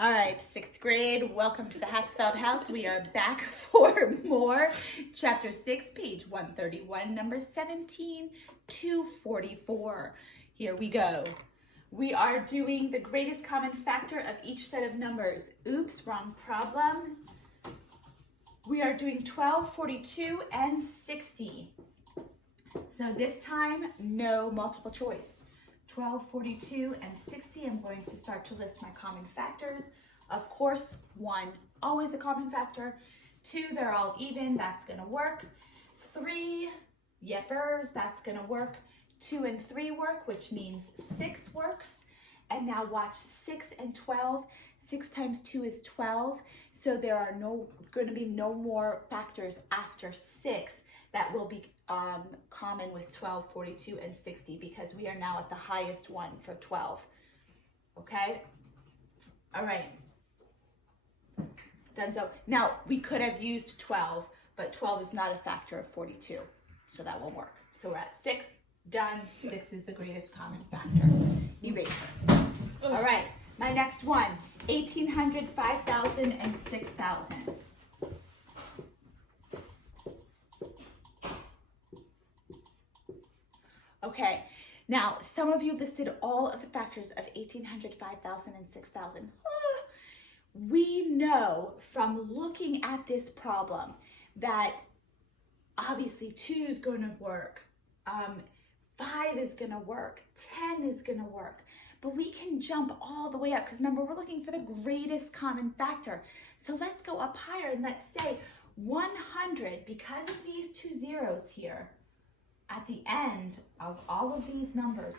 All right, sixth grade, welcome to the Hatzfeld House. We are back for more. Chapter 6, page 131, number 17 to 44. Here we go. We are doing the greatest common factor of each set of numbers. Oops, wrong problem. We are doing 12, 42, and 60. So this time, no multiple choice. 12, 42, and 60, I'm going to start to list my common factors. Of course, 1, always a common factor. 2, they're all even, that's gonna work. 3, yepers, that's gonna work. 2 and 3 work, which means 6 works. And now watch 6 and 12. 6 times 2 is 12. So there are going to be no more factors after 6 that will be common with 12, 42, and 60 because we are now at the highest one for 12. Okay? All right. Done. So now we could have used 12, but 12 is not a factor of 42. So that won't work. So we're at 6. Done. 6 is the greatest common factor. Eraser. All right. My next one. 1,800, 5,000, and 6,000. Okay, now some of you listed all of the factors of 1,800, 5,000, and 6,000. We know from looking at this problem that obviously 2 is going to work, 5 is going to work, 10 is going to work, but we can jump all the way up because remember, we're looking for the greatest common factor. So let's go up higher and let's say 100, because of these 2 zeros here, at the end of all of these numbers,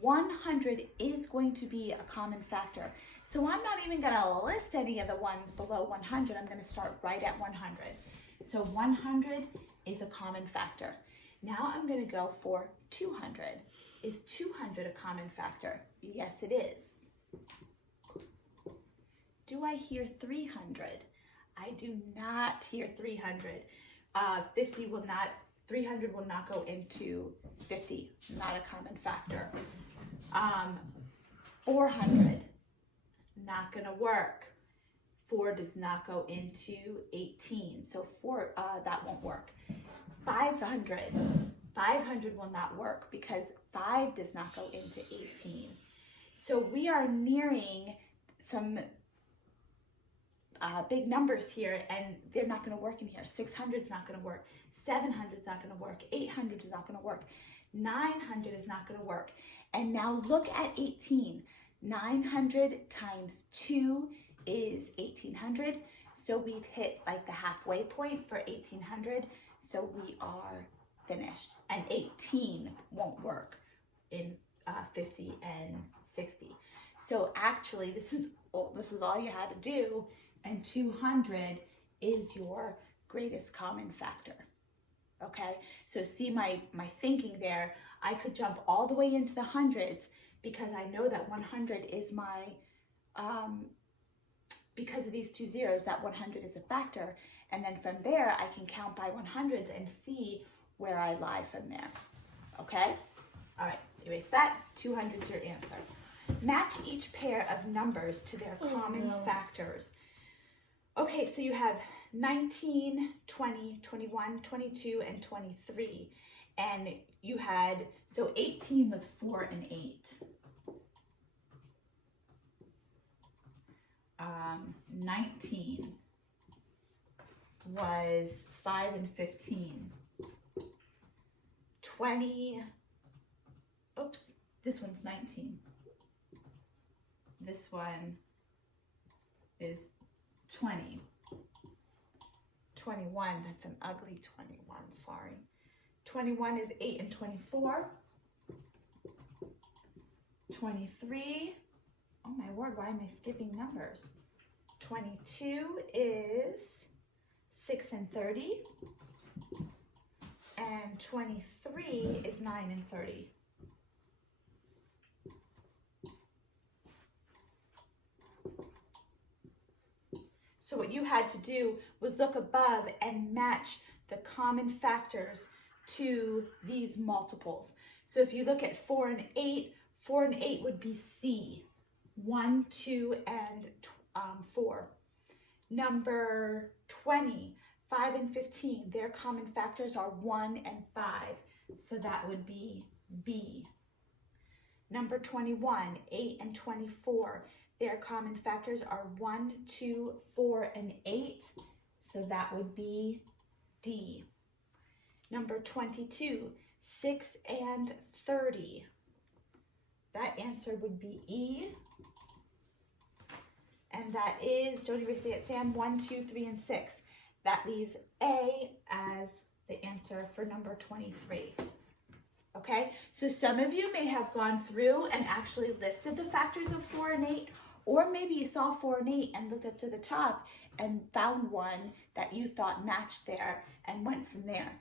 100 is going to be a common factor. So I'm not even going to list any of the ones below 100. I'm going to start right at 100. So 100 is a common factor. Now I'm going to go for 200. Is 200 a common factor? Yes, it is. Do I hear 300? I do not hear 300. 50 will not. 300 will not go into 50, not a common factor. 400, not gonna work. 4 does not go into 18, so 4, that won't work. 500 will not work because 5 does not go into 18. So we are nearing some big numbers here, and they're not going to work in here. 600 is not going to work. 700 is not going to work. 800 is not going to work. 900 is not going to work. And now look at 18. 900 times 2 is 1,800. So we've hit like the halfway point for 1,800. So we are finished. And 18 won't work in 50 and 60. So actually, this is all you had to do. And 200 is your greatest common factor. Okay, so see my thinking there. I could jump all the way into the hundreds because I know that 100 is my, because of these 2 zeros, that 100 is a factor. And then from there, I can count by 100s and see where I lie from there. Okay, all right, erase that. 200 is your answer. Match each pair of numbers to their common factors. Okay, so you have 19, 20, 21, 22, and 23. And you had, so 18 was 4 and 8. 19 was 5 and 15. 20, oops, this one's 19. This one is 20. 21, that's an ugly 21, sorry. 21 is 8 and 24. 23, oh my word, why am I skipping numbers? 22 is 6 and 30. And 23 is 9 and 30. So what you had to do was look above and match the common factors to these multiples. So if you look at 4 and 8 would be C. 1, 2, and 4. Number 20, 5 and 15, their common factors are 1 and 5. So that would be B. Number 21, 8 and 24, their common factors are 1, 2, 4, and 8. So that would be D. Number 22, 6 and 30. That answer would be E. And that is, don't even say it, Sam, 1, 2, 3, and 6. That leaves A as the answer for number 23. Okay, so some of you may have gone through and actually listed the factors of 4 and 8, or maybe you saw 4 and 8 and looked up to the top and found one that you thought matched there and went from there.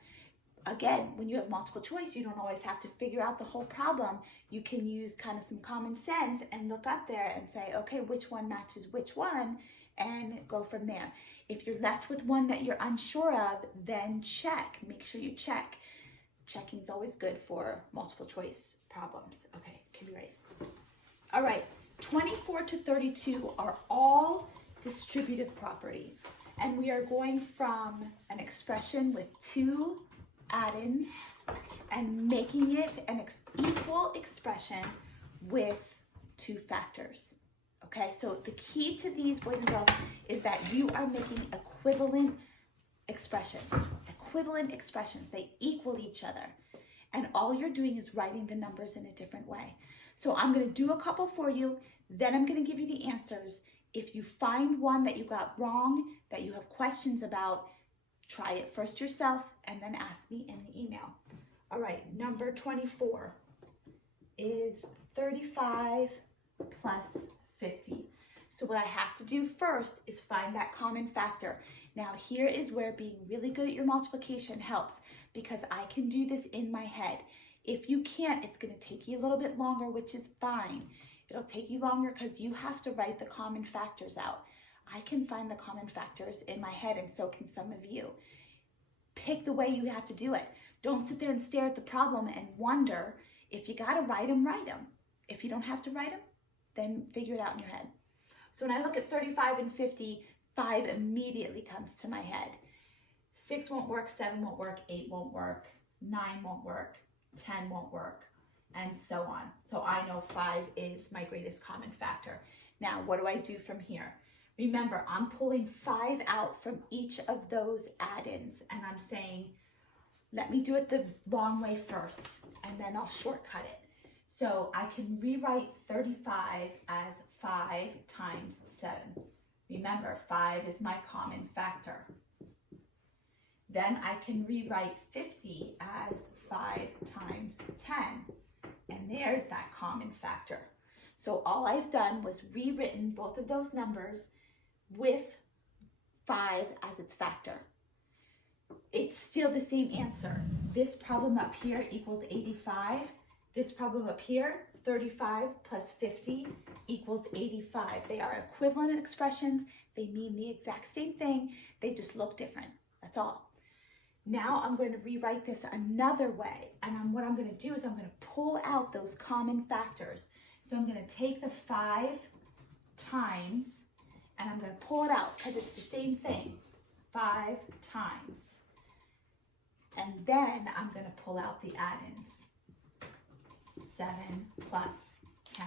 Again, when you have multiple choice, you don't always have to figure out the whole problem. You can use kind of some common sense and look up there and say, okay, which one matches which one, and go from there. If you're left with one that you're unsure of, then check. Make sure you check. Checking is always good for multiple choice problems. Okay, can be erased. All right, 24 to 32 are all distributive property. And we are going from an expression with 2 addends and making it an equal expression with 2 factors. Okay, so the key to these, boys and girls, is that you are making equivalent expressions. Equivalent expressions, they equal each other. And all you're doing is writing the numbers in a different way. So I'm going to do a couple for you, then I'm going to give you the answers. If you find one that you got wrong, that you have questions about, try it first yourself and then ask me in the email. All right, number 24 is 35 plus 50. So what I have to do first is find that common factor. Now here is where being really good at your multiplication helps, because I can do this in my head. If you can't, it's going to take you a little bit longer, which is fine. It'll take you longer because you have to write the common factors out. I can find the common factors in my head, and so can some of you. Pick the way you have to do it. Don't sit there and stare at the problem and wonder. If you got to write them, write them. If you don't have to write them, then figure it out in your head. So when I look at 35 and 50, 5 immediately comes to my head. 6 won't work, 7 won't work, 8 won't work, 9 won't work, 10 won't work, and so on. So I know 5 is my greatest common factor. Now, what do I do from here? Remember, I'm pulling 5 out from each of those add-ins, and I'm saying, let me do it the long way first, and then I'll shortcut it. So I can rewrite 35 as 5 times 7. Remember, 5 is my common factor. Then I can rewrite 50 as 5 times 10. And there's that common factor. So all I've done was rewritten both of those numbers with 5 as its factor. It's still the same answer. This problem up here equals 85. This problem up here, 35 plus 50 equals 85. They are equivalent expressions. They mean the exact same thing. They just look different. That's all. Now I'm going to rewrite this another way. And what I'm going to do is I'm going to pull out those common factors. So I'm going to take the 5 times, and I'm going to pull it out because it's the same thing. 5 times. And then I'm going to pull out the add-ins. 7 plus 10.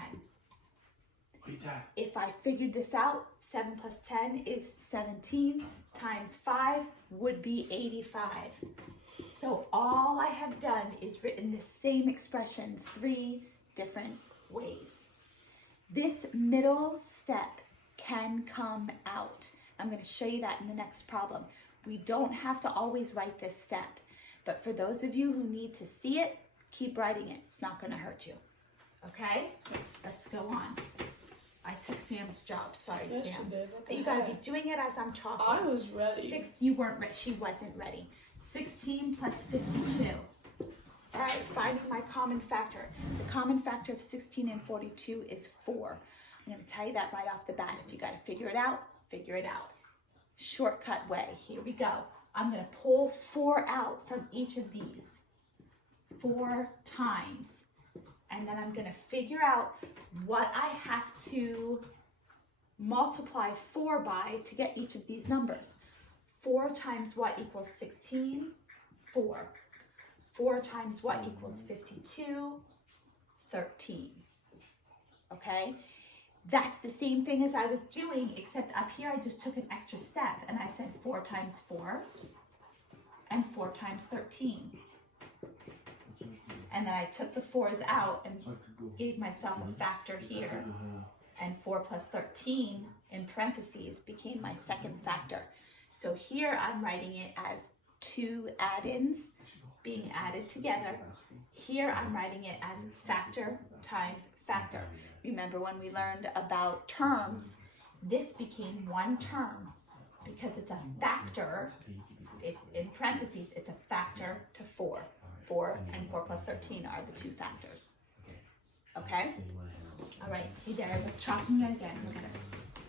If I figured this out, 7 plus 10 is 17 times 5 would be 85. So all I have done is written the same expression 3 different ways. This middle step can come out. I'm going to show you that in the next problem. We don't have to always write this step, but for those of you who need to see it, keep writing it. It's not going to hurt you. Okay? Let's go on. I took Sam's job. Sorry, yes, Sam. You did. You got to be doing it as I'm talking. I was ready. You weren't ready. She wasn't ready. 16 plus 52. All right, finding my common factor. The common factor of 16 and 42 is 4. I'm going to tell you that right off the bat. If you got to figure it out, figure it out. Shortcut way. Here we go. I'm going to pull 4 out from each of these 4 times. And then I'm going to figure out what I have to multiply 4 by to get each of these numbers. 4 times what equals 16? 4. 4 times what equals 52? 13. Okay? That's the same thing as I was doing, except up here I just took an extra step and I said 4 times 4 and 4 times 13. And then I took the 4's out and gave myself a factor here. And 4 plus 13 in parentheses became my second factor. So here I'm writing it as 2 add-ins being added together. Here I'm writing it as factor times factor. Remember when we learned about terms, this became one term because it's a factor. In parentheses, it's a factor to 4. 4 and 4 plus 13 are the 2 factors. Okay? All right, see there, I was chalking it again. Look at it.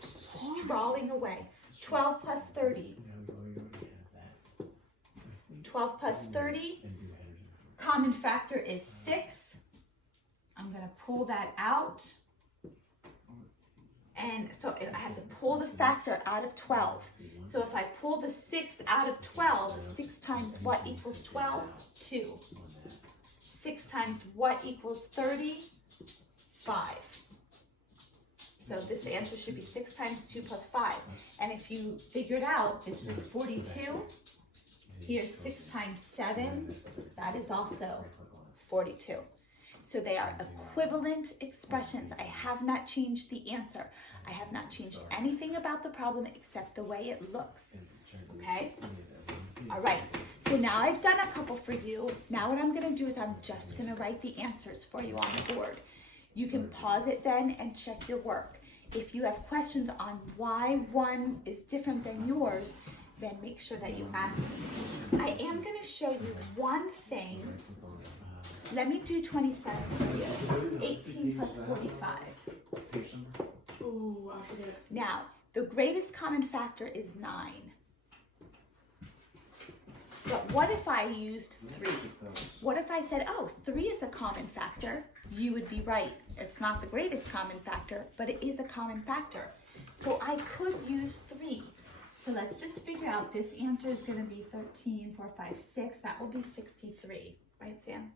Just drawing away. 12 plus 30. 12 plus 30. Common factor is 6. I'm going to pull that out. And so I have to pull the factor out of 12. So if I pull the 6 out of 12, 6 times what equals 12? 2. 6 times what equals 30? 5. So this answer should be 6 times 2 plus 5. And if you figure it out, this is 42. Here's 6 times 7. That is also 42. So they are equivalent expressions. I have not changed the answer. I have not changed anything about the problem except the way it looks. Okay? All right. So now I've done a couple for you. Now what I'm going to do is I'm just going to write the answers for you on the board. You can pause it then and check your work. If you have questions on why one is different than yours, then make sure that you ask me. I am going to show you one thing. Let me do 27 for you. 18 plus 45. Ooh, I forget. Now, the greatest common factor is 9. But what if I used 3? What if I said, oh, 3 is a common factor? You would be right. It's not the greatest common factor, but it is a common factor. So I could use 3. So let's just figure out this answer is going to be 13, 4, 5, 6. That will be 63. Right, Sam?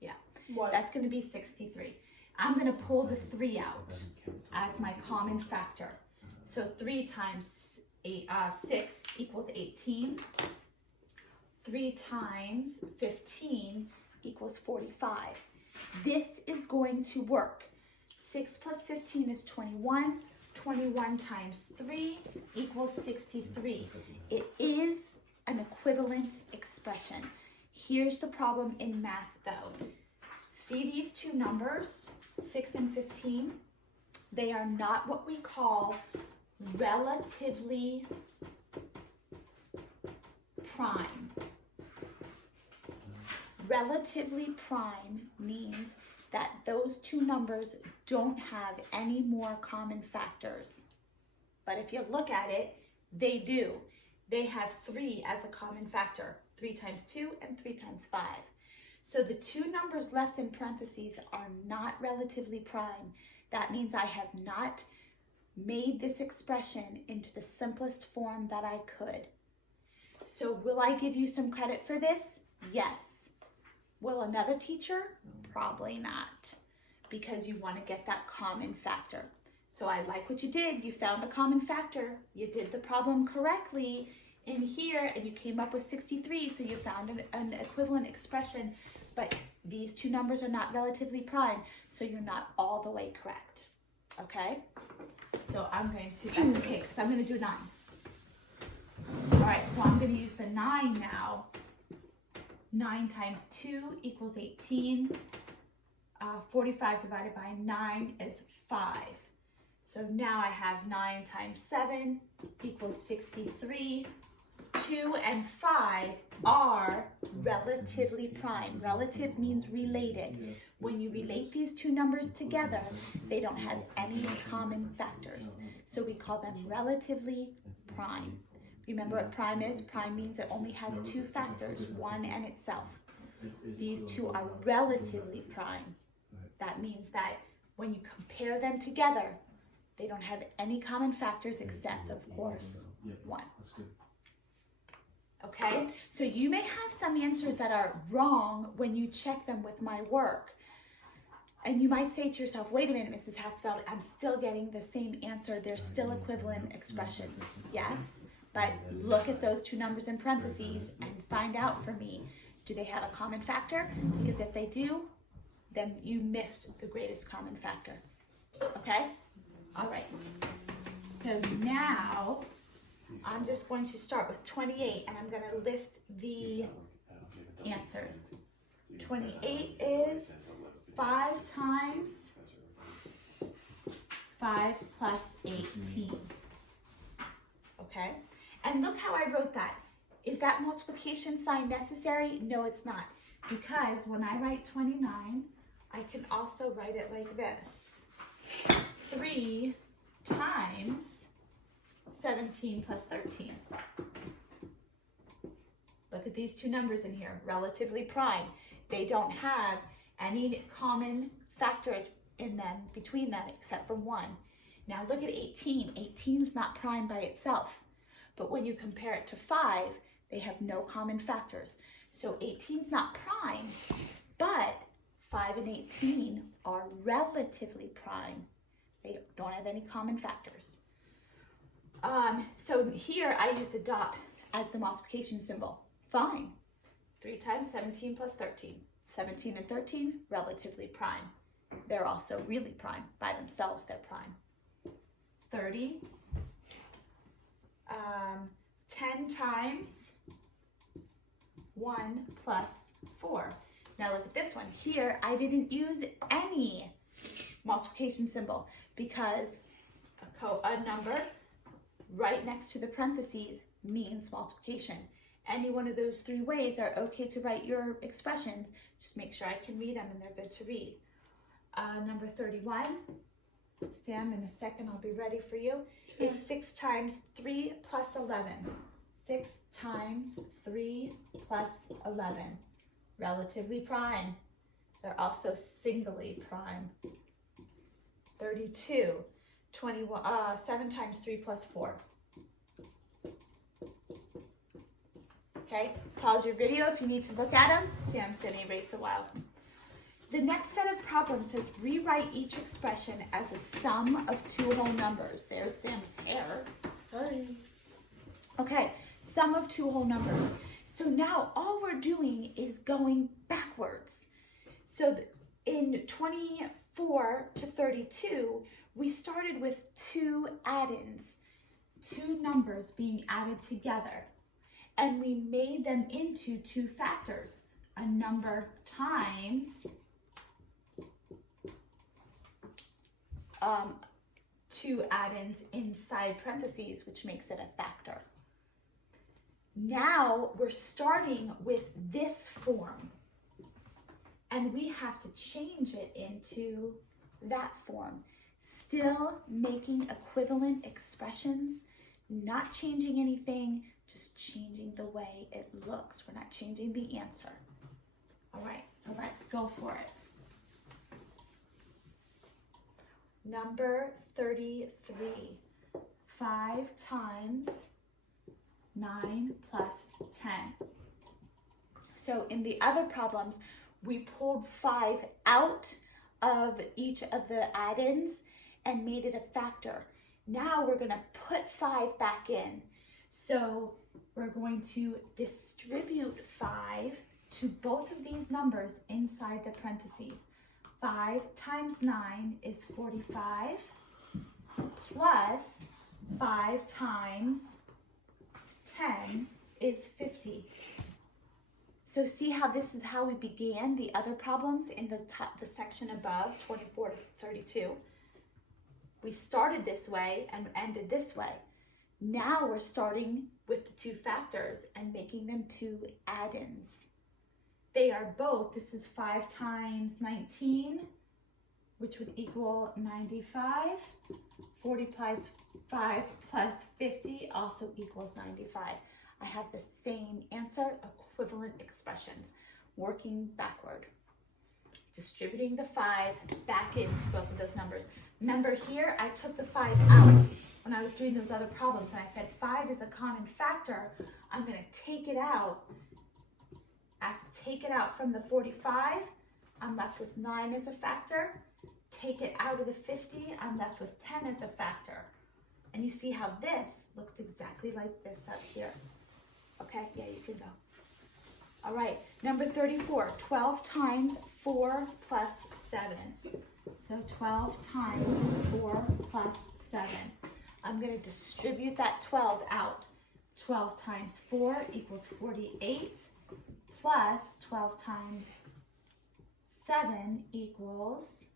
Yeah. What? That's going to be 63. I'm going to pull the 3 out as my common factor. So 3 times 6 equals 18. 3 times 15 equals 45. This is going to work. 6 plus 15 is 21. 21 times 3 equals 63. It is an equivalent expression. Here's the problem in math though. See these two numbers, 6 and 15? They are not what we call relatively prime. Relatively prime means that those two numbers don't have any more common factors. But if you look at it, they do. They have 3 as a common factor. 3 times 2 and 3 times 5. So the two numbers left in parentheses are not relatively prime. That means I have not made this expression into the simplest form that I could. So will I give you some credit for this? Yes. Will another teacher? Probably not, because you want to get that common factor. So I like what you did. You found a common factor. You did the problem correctly in here, and you came up with 63, so you found an equivalent expression, but these two numbers are not relatively prime, so you're not all the way correct. Okay? So I'm going to, that's okay, because I'm going to do 9. All right, so I'm going to use the 9 now. 9 times 2 equals 18. 45 divided by 9 is 5. So now I have 9 times 7 equals 63. 2 and 5 are relatively prime. Relative means related. When you relate these two numbers together, they don't have any common factors. So we call them relatively prime. Remember what prime is? Prime means it only has 2 factors, 1 and itself. These two are relatively prime. That means that when you compare them together, They don't have any common factors except, of course, 1. That's good. Okay, so you may have some answers that are wrong when you check them with my work. And you might say to yourself, wait a minute, Mrs. Hatzfeld, I'm still getting the same answer. They're still equivalent expressions. Yes, but look at those 2 numbers in parentheses and find out for me, do they have a common factor? Because if they do, then you missed the greatest common factor. Okay? All right. So now I'm just going to start with 28, and I'm going to list the answers. 28 is 5 times 5 plus 18. Okay? And look how I wrote that. Is that multiplication sign necessary? No, it's not. Because when I write 29, I can also write it like this. 3 times 17 plus 13. Look at these 2 numbers in here, relatively prime. They don't have any common factors in them, between them, except for 1. Now look at 18. 18 is not prime by itself, but when you compare it to 5, they have no common factors. So 18 is not prime, but 5 and 18 are relatively prime. They don't have any common factors. So here I used a dot as the multiplication symbol. Fine. 3 times 17 plus 13. 17 and 13, relatively prime. They're also really prime. By themselves, they're prime. 30. 10 times 1 plus 4. Now look at this one. Here, I didn't use any multiplication symbol because a number right next to the parentheses means multiplication. Any one of those 3 ways are okay to write your expressions. Just make sure I can read them and they're good to read. Number 31, Sam, in a second I'll be ready for you, is 6 times 3 plus 11. 6 times 3 plus 11. Relatively prime. They're also singly prime. 32, 7 times 3 plus 4. Okay, pause your video if you need to look at them. Sam's going to erase a while. The next set of problems says rewrite each expression as a sum of 2 whole numbers. There's Sam's hair. Sorry. Okay, sum of 2 whole numbers. So now all we're doing is going backwards. So in 24 to 32, we started with 2 add-ins, 2 numbers being added together. And we made them into 2 factors, a number times 2 add-ins inside parentheses, which makes it a factor. Now we're starting with this form, and we have to change it into that form. Still making equivalent expressions, not changing anything, just changing the way it looks. We're not changing the answer. All right, so let's go for it. Number 33, 5 times 9 plus 10. So in the other problems, we pulled 5 out of each of the add-ins and made it a factor. Now we're going to put 5 back in. So we're going to distribute 5 to both of these numbers inside the parentheses. 5 times 9 is 45, plus 5 times 10 is 50. So see how this is how we began the other problems in the section above, 24 to 32. We started this way and ended this way. Now we're starting with the 2 factors and making them 2 add-ins. They are both, this is 5 times 19, which would equal 95. 40 plus 5 plus 50 also equals 95. I have the same answer, equivalent expressions, working backward. Distributing the 5 back into both of those numbers. Remember here, I took the 5 out when I was doing those other problems, and I said 5 is a common factor. I'm going to take it out. I have to take it out from the 45. I'm left with 9 as a factor. Take it out of the 50. I'm left with 10 as a factor. And you see how this looks exactly like this up here. Okay, yeah, you can go. All right, number 34, 12 times 4 plus 7. So 12 times 4 plus 7. I'm going to distribute that 12 out. 12 times 4 equals 48, plus 12 times 7 equals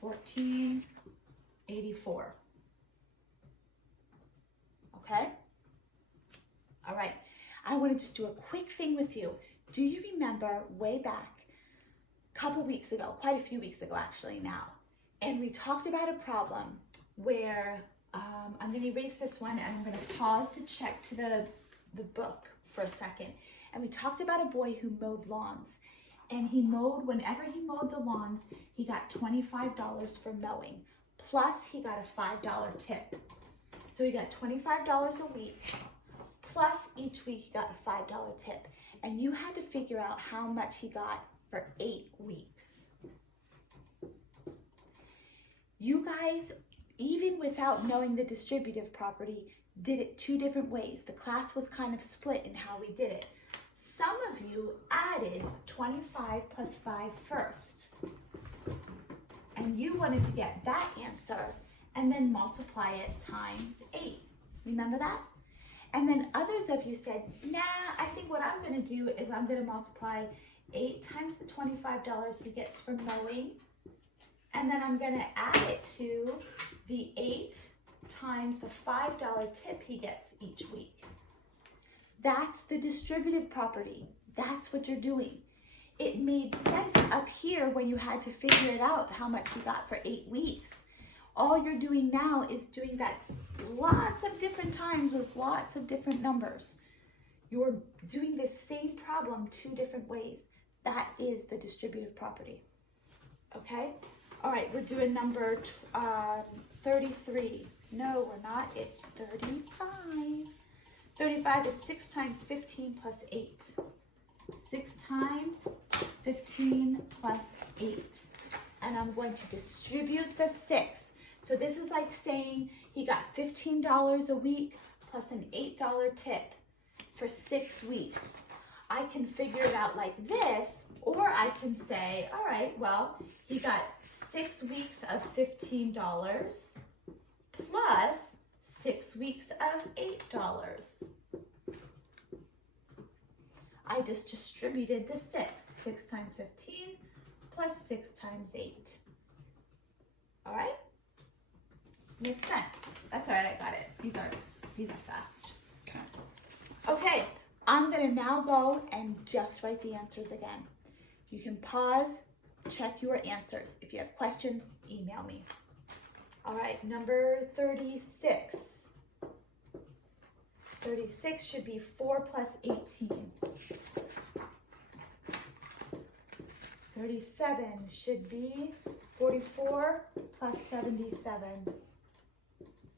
1484. Okay? All right. I want to just do a quick thing with you. Do you remember way back a couple weeks ago, quite a few weeks ago actually now, and we talked about a problem where I'm going to erase this one and I'm going to pause to check to the book for a second. And we talked about a boy who mowed lawns. And he mowed, whenever he mowed the lawns, he got $25 for mowing. Plus he got a $5 tip. So he got $25 a week. Plus each week he got a $5 tip. And you had to figure out how much he got for 8 weeks. You guys, even without knowing the distributive property, did it 2 different ways. The class was kind of split in how we did it. Some of you added 25 plus 5 first. And you wanted to get that answer and then multiply it times 8. Remember that? And then others of you said, nah, I think what I'm going to do is I'm going to multiply 8 times the $25 he gets for mowing. And then I'm going to add it to the 8 times the $5 tip he gets each week. That's the distributive property. That's what you're doing. It made sense up here when you had to figure it out how much you got for 8 weeks. All you're doing now is doing that lots of different times with lots of different numbers. You're doing this same problem 2 different ways. That is the distributive property. Okay? All right, we're doing number 33. No, we're not. It's 35. 35 is 6 times 15 plus 8. 6 times 15 plus 8. And I'm going to distribute the 6. So this is like saying he got $15 a week plus an $8 tip for 6 weeks. I can figure it out like this, or I can say, all right, well, he got 6 weeks of $15 plus 6 weeks of $8. I just distributed the 6. 6 times 15 plus 6 times 8. All right? Makes sense. That's all right, I got it. These are fast. Okay, I'm going to now go and just write the answers again. You can pause, check your answers. If you have questions, email me. All right, number 36. 36 should be 4 plus 18. 37 should be 44 plus 77.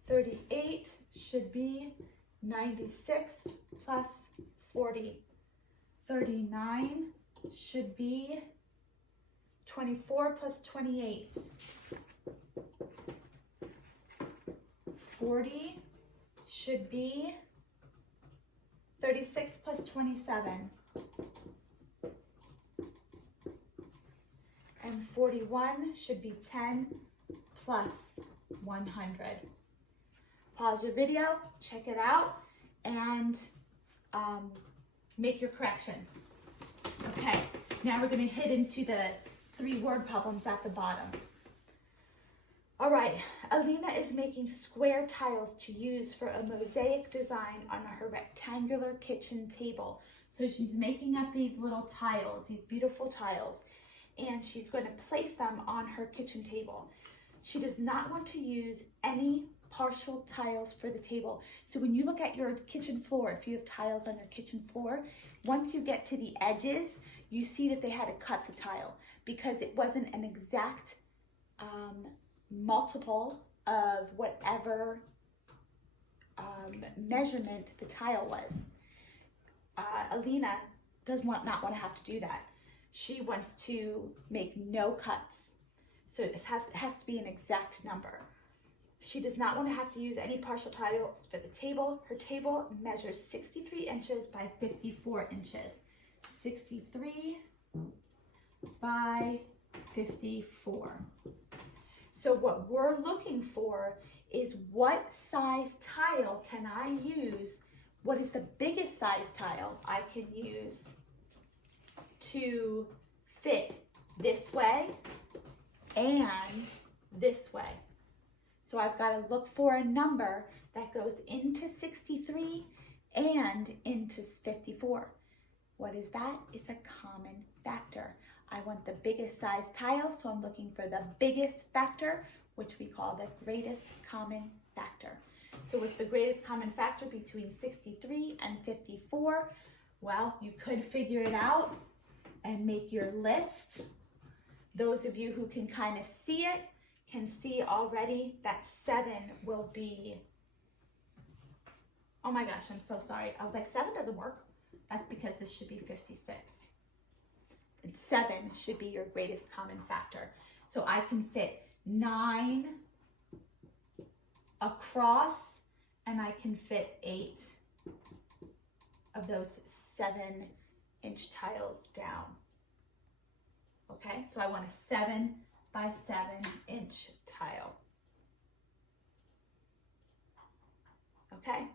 38 should be 96 plus 40. 39 should be 24 plus 28. 40 should be 36 plus 27. And 41 should be 10 plus 100. Pause your video, check it out, and make your corrections. Okay, now we're going to hit into the 3 word problems at the bottom. All right, Alina is making square tiles to use for a mosaic design on her rectangular kitchen table. So she's making up these little tiles, these beautiful tiles, and she's going to place them on her kitchen table. She does not want to use any partial tiles for the table. So when you look at your kitchen floor, if you have tiles on your kitchen floor, once you get to the edges, you see that they had to cut the tile because it wasn't an exact multiple of whatever measurement the tile was. Alina does not want to have to do that. She wants to make no cuts. So it has to be an exact number. She does not want to have to use any partial tiles for the table. Her table measures 63 inches by 54 inches. 63 by 54. So what we're looking for is what size tile can I use? What is the biggest size tile I can use to fit this way and this way? So I've got to look for a number that goes into 63 and into 54. What is that? It's a common factor. I want the biggest size tile, so I'm looking for the biggest factor, which we call the greatest common factor. So what's the greatest common factor between 63 and 54? Well, you could figure it out and make your list. Those of you who can kind of see it can see already that 7 will be, oh my gosh, I'm so sorry. I was like, 7 doesn't work. That's because this should be 56. And 7 should be your greatest common factor. So I can fit 9 across, and I can fit 8 of those 7-inch tiles down. Okay, so I want a 7 by 7-inch tile. Okay.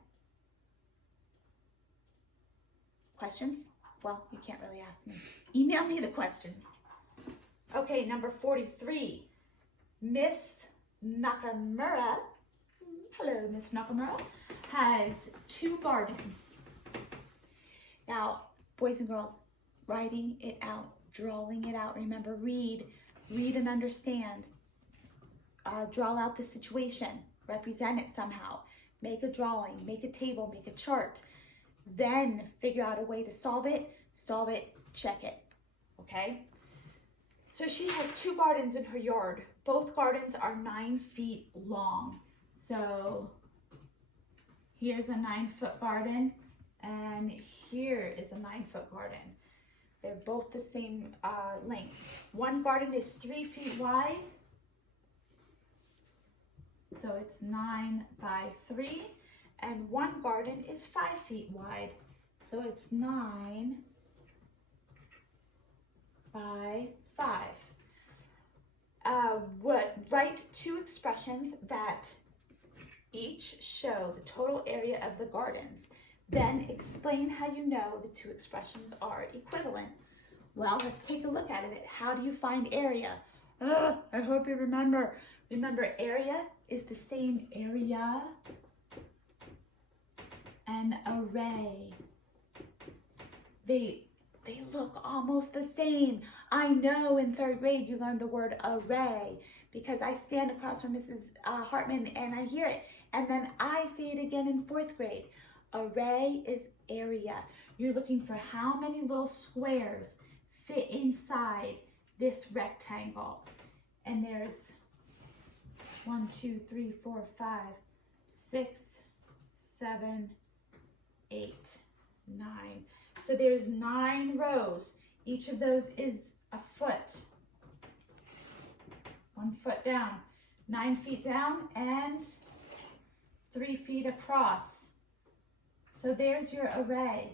Questions? Well, you can't really ask me. Email me the questions. Okay, number 43. Miss Nakamura, hello Miss Nakamura, has 2 gardens. Now, boys and girls, writing it out, drawing it out. Remember, read and understand. Draw out the situation, represent it somehow. Make a drawing, make a table, make a chart. Then figure out a way to solve it, check it, okay? So she has 2 gardens in her yard. Both gardens are 9 feet long. So here's a 9-foot garden, and here is a 9-foot garden. They're both the same length. One garden is 3 feet wide, so it's 9 by 3. And one garden is 5 feet wide, so it's 9 by 5. Write 2 expressions that each show the total area of the gardens. Then explain how you know the 2 expressions are equivalent. Well, let's take a look at it. How do you find area? I hope you remember. Remember, area is the same area an array. They look almost the same. I know in 3rd grade you learned the word array because I stand across from Mrs. Hartman and I hear it, and then I say it again in 4th grade. Array is area. You're looking for how many little squares fit inside this rectangle. And there's 1, 2, 3, 4, 5, 6, 7, 8, 9. So there's 9 rows. Each of those is a foot. 1 foot down, 9 feet down, and 3 feet across. So there's your array.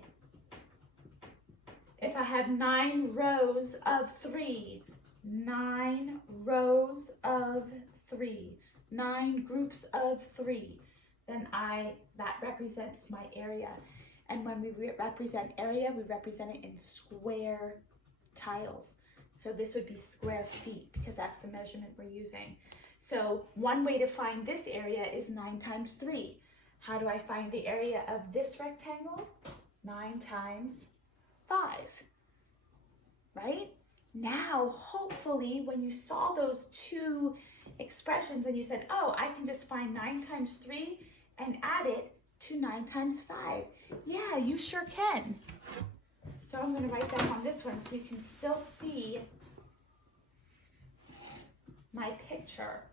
If I have 9 rows of 3, 9 rows of 3, 9 groups of 3, then that represents my area. And when we represent area, we represent it in square tiles. So this would be square feet because that's the measurement we're using. So one way to find this area is 9 times 3. How do I find the area of this rectangle? 9 times 5, right? Now, hopefully, when you saw those 2 expressions and you said, oh, I can just find 9 times 3 and add it to 9 times 5. Yeah, you sure can. So I'm going to write that on this one so you can still see my picture.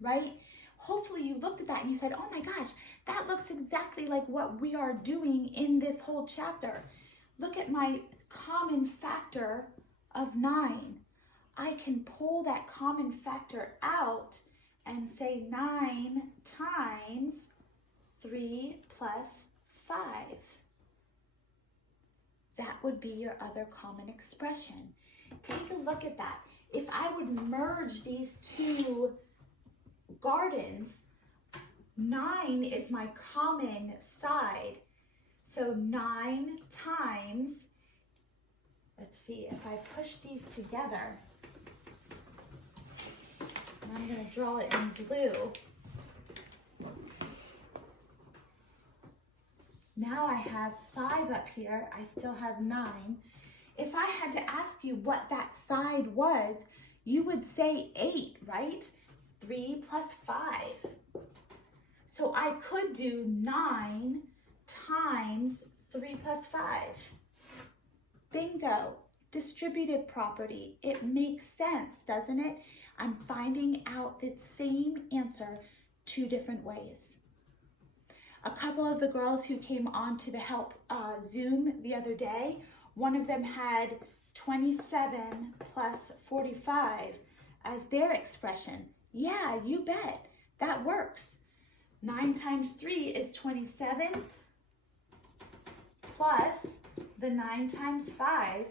right? Hopefully you looked at that and you said, oh my gosh, that looks exactly like what we are doing in this whole chapter. Look at my common factor of 9. I can pull that common factor out and say 9 times 3 plus 5. That would be your other common expression. Take a look at that. If I would merge these two gardens, 9 is my common side. So 9 times, let's see, if I push these together, and I'm going to draw it in blue. Now I have 5 up here. I still have 9. If I had to ask you what that side was, you would say 8, right? 3 plus 5. So I could do 9 times 3 plus 5. Bingo. Distributive property. It makes sense, doesn't it? I'm finding out the same answer 2 different ways. A couple of the girls who came on to the Help Zoom the other day, one of them had 27 plus 45 as their expression. Yeah, you bet. That works. 9 times 3 is 27 plus the 9 times 5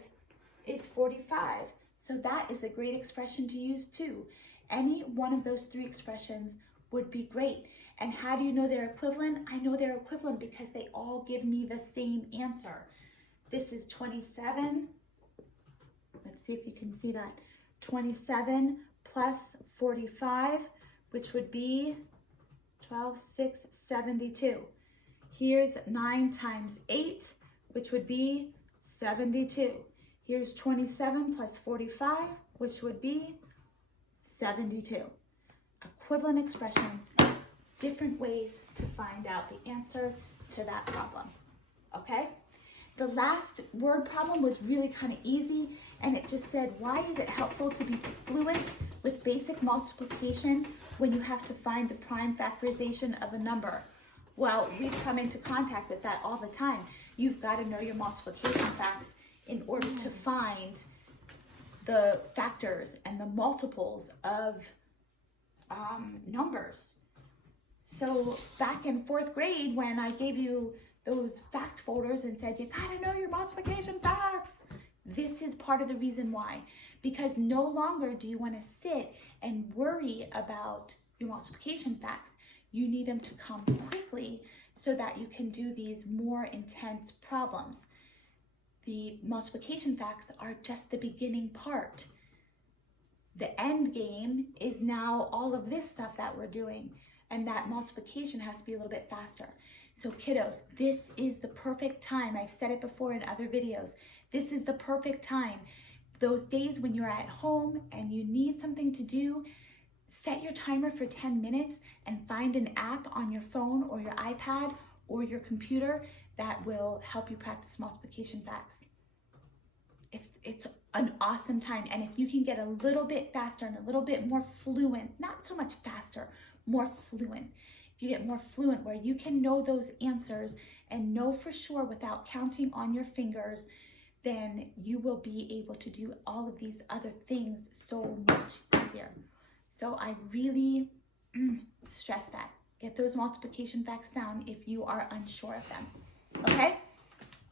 is 45. So that is a great expression to use too. Any one of those 3 expressions would be great. And how do you know they're equivalent? I know they're equivalent because they all give me the same answer. This is 27. Let's see if you can see that. 27 plus 45, which would be 12, 6, 72. Here's 9 times 8, which would be 72. Here's 27 plus 45, which would be 72. Equivalent expressions, different ways to find out the answer to that problem, okay? The last word problem was really kind of easy, and it just said, why is it helpful to be fluent with basic multiplication when you have to find the prime factorization of a number? Well, we've come into contact with that all the time. You've got to know your multiplication facts in order to find the factors and the multiples of numbers. So back in 4th grade, when I gave you those fact folders and said, you gotta know your multiplication facts, this is part of the reason why. Because no longer do you wanna sit and worry about your multiplication facts. You need them to come quickly so that you can do these more intense problems. The multiplication facts are just the beginning part. The end game is now all of this stuff that we're doing, and that multiplication has to be a little bit faster. So kiddos, this is the perfect time. I've said it before in other videos. This is the perfect time. Those days when you're at home and you need something to do, set your timer for 10 minutes and find an app on your phone or your iPad or your computer that will help you practice multiplication facts. It's an awesome time. And if you can get a little bit faster and a little bit more fluent, not so much faster, more fluent. If you get more fluent where you can know those answers and know for sure without counting on your fingers, then you will be able to do all of these other things so much easier. So I really stress that. Get those multiplication facts down if you are unsure of them. Okay?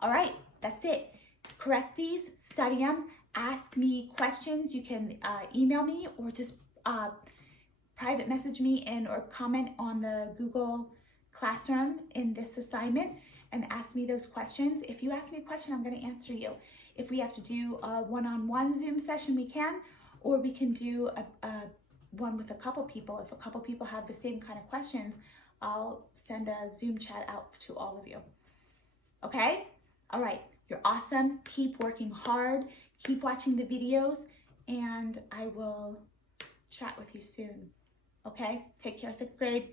All right, that's it. Correct these, study them, ask me questions. You can email me or just private message me or comment on the Google Classroom in this assignment and ask me those questions. If you ask me a question, I'm going to answer you. If we have to do a one-on-one Zoom session, we can, or we can do a one with a couple people. If a couple people have the same kind of questions, I'll send a Zoom chat out to all of you. Okay? All right. You're awesome. Keep working hard. Keep watching the videos, and I will chat with you soon. Okay? Take care, 6th grade.